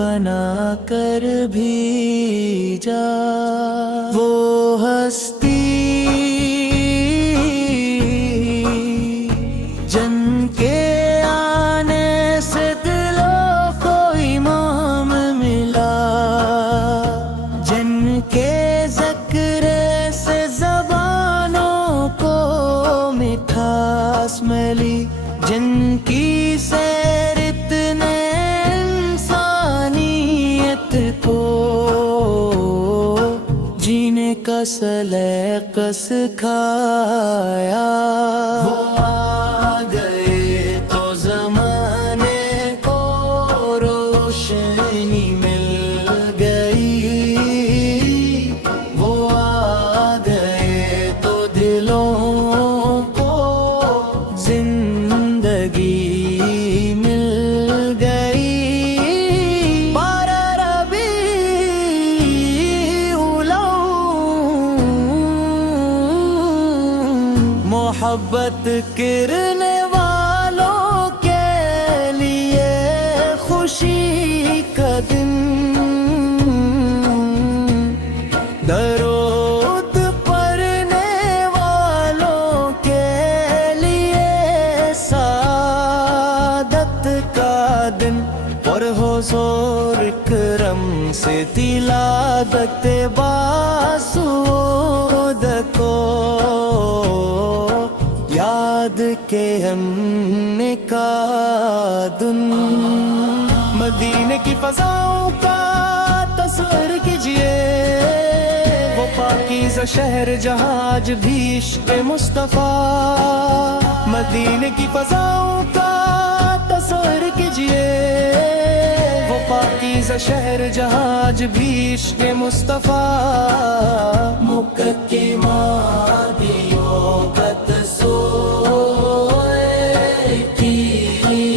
بنا کر بھی جا، وہ ہستی جن کے آنے سے دلوں کو امام ملا، جن کے ذکر سے زبانوں کو مٹھاس ملی، جن کی سیرت نے انسانیت کو جینے کا سلیقہ سکھایا، وہ آ گئے تو زمانے کو روشنی مل گئی، وہ آ گئے تو دلوں کو زندگی مل گئی، بارہ ربیع الاول محبت کرنے والوں کے لیے خوشی کا دن، درود پڑھنے والوں کے لیے سعادت کا دن، پر حضور کرم سے تلاوت باسود کو یاد کے ہم نے کا دن، مدینے کی فضاؤں کا تصور کیجئے، وہ پاکیزہ شہر جہاں آج بھی عشق مصطفیٰ، مدینے کی فضاؤں کا تصور کیجئے، وہ پاکیزہ شہر جہاں آج بھی عشق مصطفیٰ، مکہ کی وادیوں کا تصور کیجئے،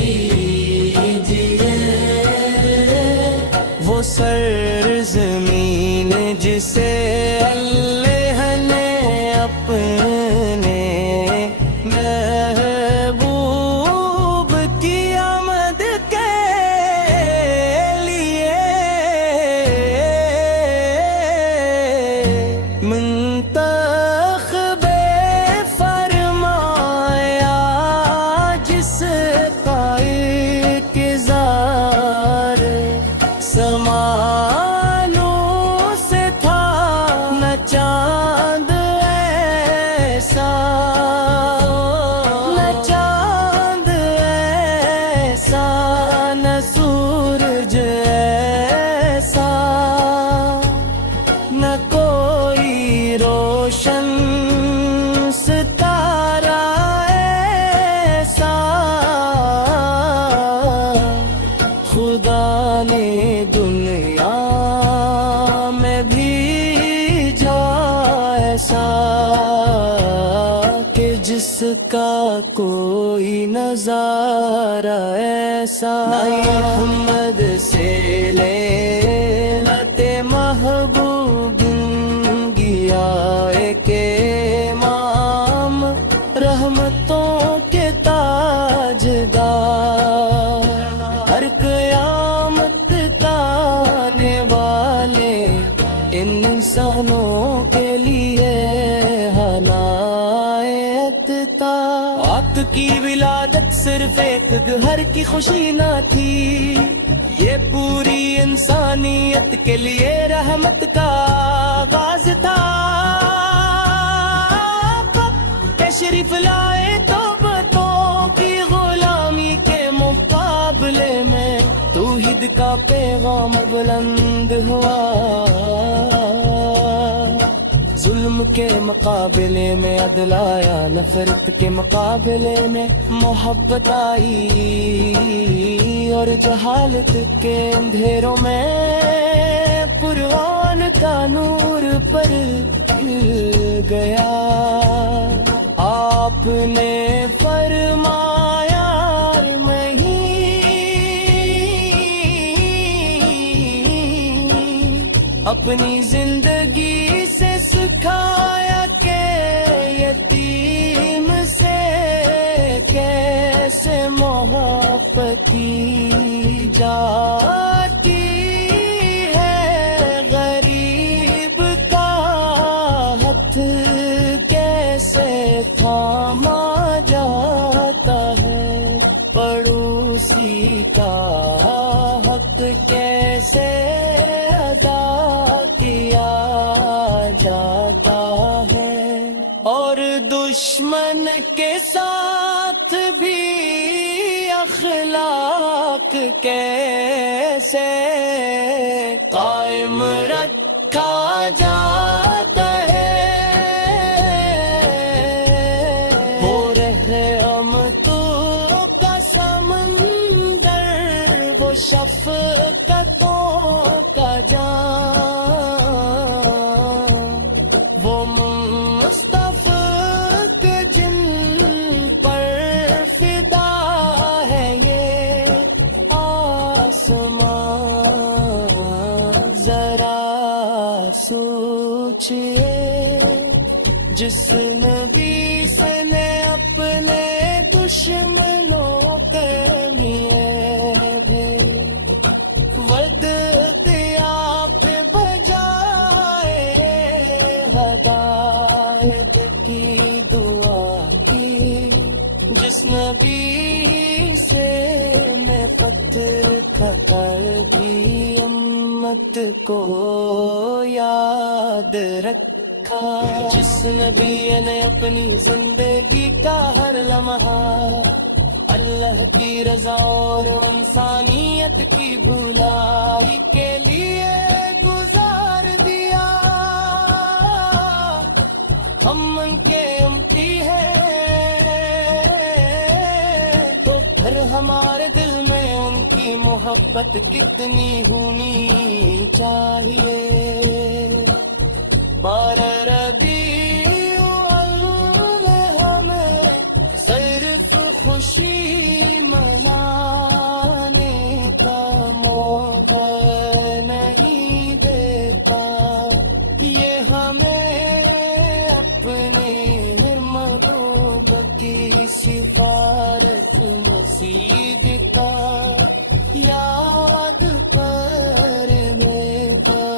وہ سرزمین جسے اللہ نے اپنے محبوب کی آمد کے لیے منتخب فرمایا، جس کا انتظار زمانوں سے تھا، نہ چاند ایسا، نہ چاند ایسا، نہ سورج ایسا، نہ کوئی روشن ستارہ ایسا، خدا نے دنیا میں بھیجا ایسا کہ جس کا کوئی نظارہ ایسا، نہ محمد سے لیلت محبوب گیا کہ امام رحمتوں کے تاجدار، ہر قیامت کا آنے والے ان انسانوں کے لیے ہدایت تھا، وقت کی ولادت صرف ایک گھر کی خوشی نہ تھی، یہ پوری انسانیت کے لیے رحمت کا آغاز تھا، تشریف لائے توبتوں کی غلامی کے مقابلے میں، توحید کا پیغام بلند ہوا، ظلم کے مقابلے میں عدل آیا، نفرت کے مقابلے میں محبت آئی، اور جہالت کے اندھیروں میں قرآن کا نور پر گیا، آپ نے فرمایا اپنی زندگی سے سکھایا کہ یتیم سے کیسے محبت کی جاتی کیسے قائم رکھا جاتا ہے، وہ رحم تو کا سمندر، وہ شفقتوں کا جام، وہ مصطفیٰ کے جن پر فدا ہے یہ آسمان، ذرا سوچئے جس نبی سے نے اپنے دشمنوں کے لیے بھی ورد دیا پہ بجائے ہدایت کی دعا کی، جس نبی سے نے پتھر کھکر بھی امت کو یاد رکھا، جس نبی نے اپنی زندگی کا ہر لمحہ اللہ کی رضا اور انسانیت کی بھلائی کے لیے گزار دیا، ہم ان کے امتی ہیں تو پھر ہمارے دل میں ان کی محبت کتنی ہونی چاہیے۔ 12 ربیع الاول ہمیں صرف خوشی منانے کا موقع نہیں دیتا، یہ ہمیں اپنے محبوب کی سفارت مسیح کا یاد کرنے کا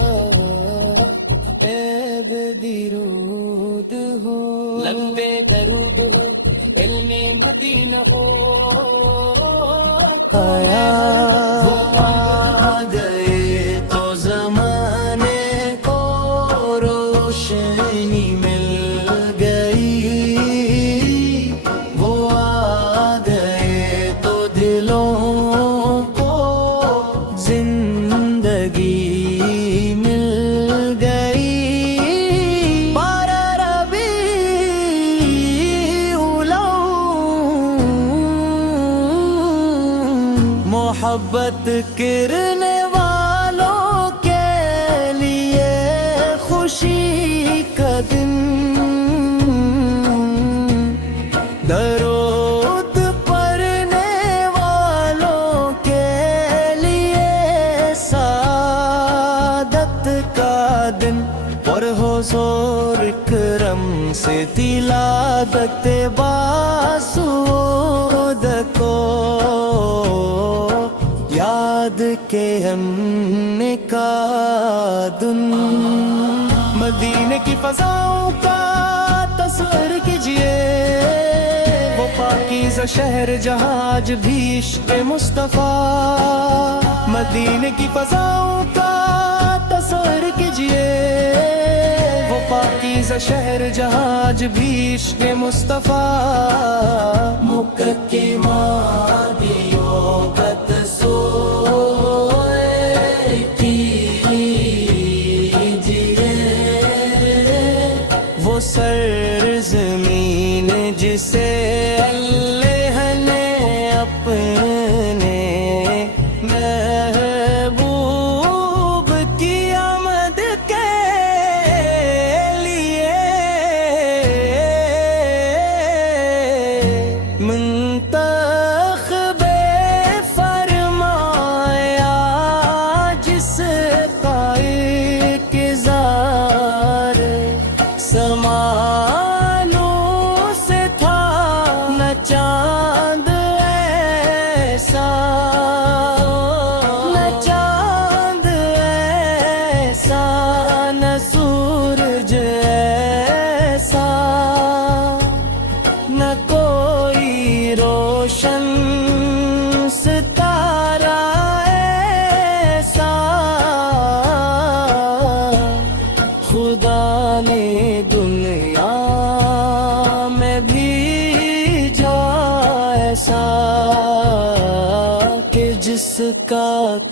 عیب درود ہو، لمبے درود ہو، علم مدینہ ہو، آیا وہ آ گئے تو زمانے کو روشنی مل گئی، وہ آ گئے تو دلوں کو زندگی مل گئی، 12 ربیع الاول محبت کرنے والوں کے لیے خوشی کا دن، درود پڑھنے والوں کے لیے سعادت کا دن، اور حضور کرم سے تلاوت باسود کو یاد کے ہم نے کا دن، مدینے کی فضاؤں کا تصور کیجئے، وہ پاکیزہ شہر جہاں آج بھی عشق مصطفیٰ، مدینے کی فضاؤں کا تصور کیجئے، وہ پاکیزہ شہر جہاں آج بھی عشق مصطفیٰ، مقدمات کا تصور کیجئے، وہ سرزمین جسے اللہ نے اپنے محبوب کی آمد کے لیے منتخب فرمایا،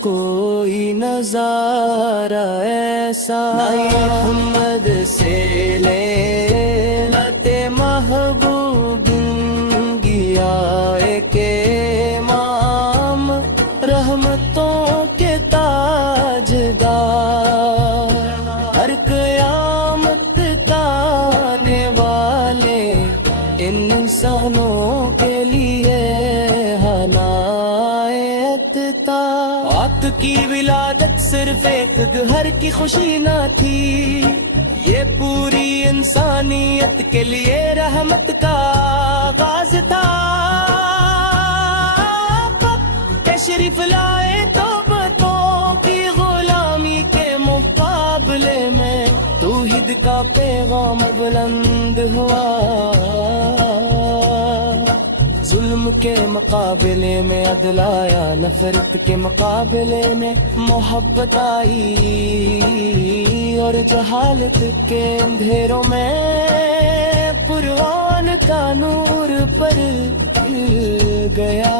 کوئی نظارہ ایسا نہ یہ محمد سے لیلت محبوب گیا کہ امام رحمتوں کے تاجدار ہر قیامت کا آنے والے انسانوں کے لیے عنایت تھا آت کی ولادت صرف ایک گھر کی خوشی نہ تھی یہ پوری انسانیت کے لیے رحمت کا آغاز تھا تشریف لائے توبتوں کی غلامی کے مقابلے میں توحید کا پیغام بلند ہوا ظلم کے مقابلے میں عدل آیا نفرت کے مقابلے میں محبت آئی اور جہالت کے اندھیروں میں قرآن کا نور پر گیا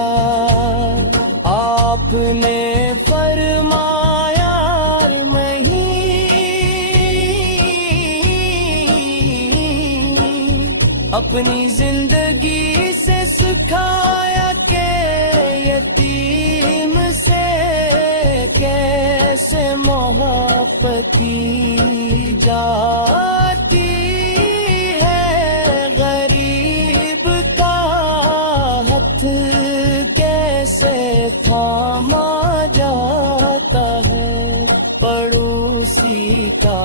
آپ نے فرمایا اپنی زندگی سے سکھایا کہ یتیم سے کیسے محبت کی جاتی ہے غریب کا ہاتھ کیسے تھاما جاتا ہے پڑوسی کا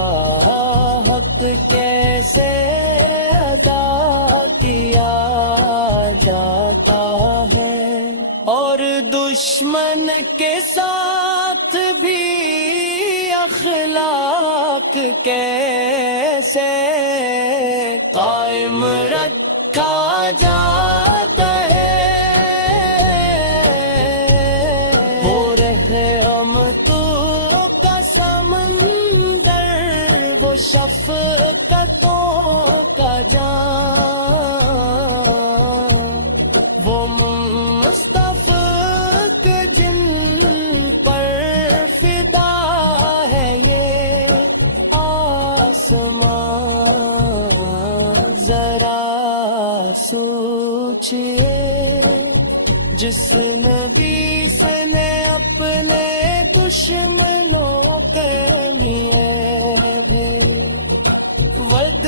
حق کیسے ادا کیا جاتا ہے اور دشمن کے ساتھ بھی اخلاق کیسے قائم رکھا جاتا ہے ہو رہے ہم تو کا سمندر وہ شفقتوں کا جام وہ مصطفیٰ کے جن پر فدا ہے یہ آسمان ذرا سوچئے جس نبی سے نے اپنے دشمنوں کے ود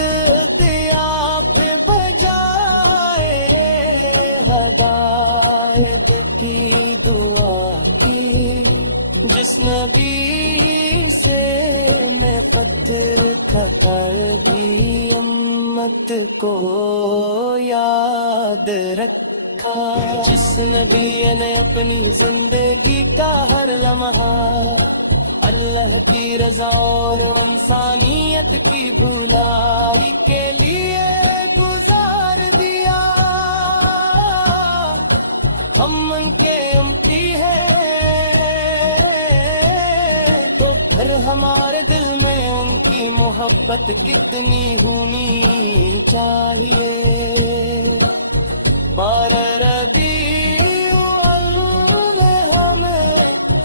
دیا پہ بجائے ہدایت کی دعا کی جس نبی سے نے پتھر کھکر دی امت کو یاد رکھا جس نبی نے اپنی زندگی کا ہر لمحہ اللہ کی رضا اور انسانیت کی بھلائی کے لیے گزار دیا ہم ان کے امتی ہیں تو پھر ہمارے دل میں ان کی محبت کتنی ہونی چاہیے 12 ربیع الاول ہمیں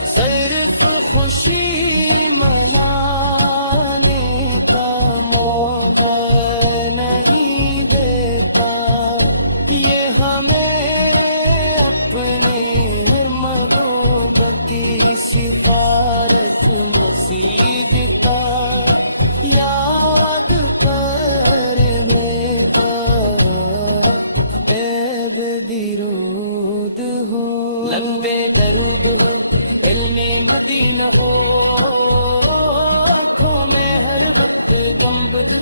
صرف خوشی منانے کا موقع نہیں دیتا یہ ہمیں اپنے محبوب کی سفارت مسجد کا یاد کرنے کا عیب درود ہو لمبے درود ہو علم مدینہ ہو آنکھوں میں ہر وقت گنبد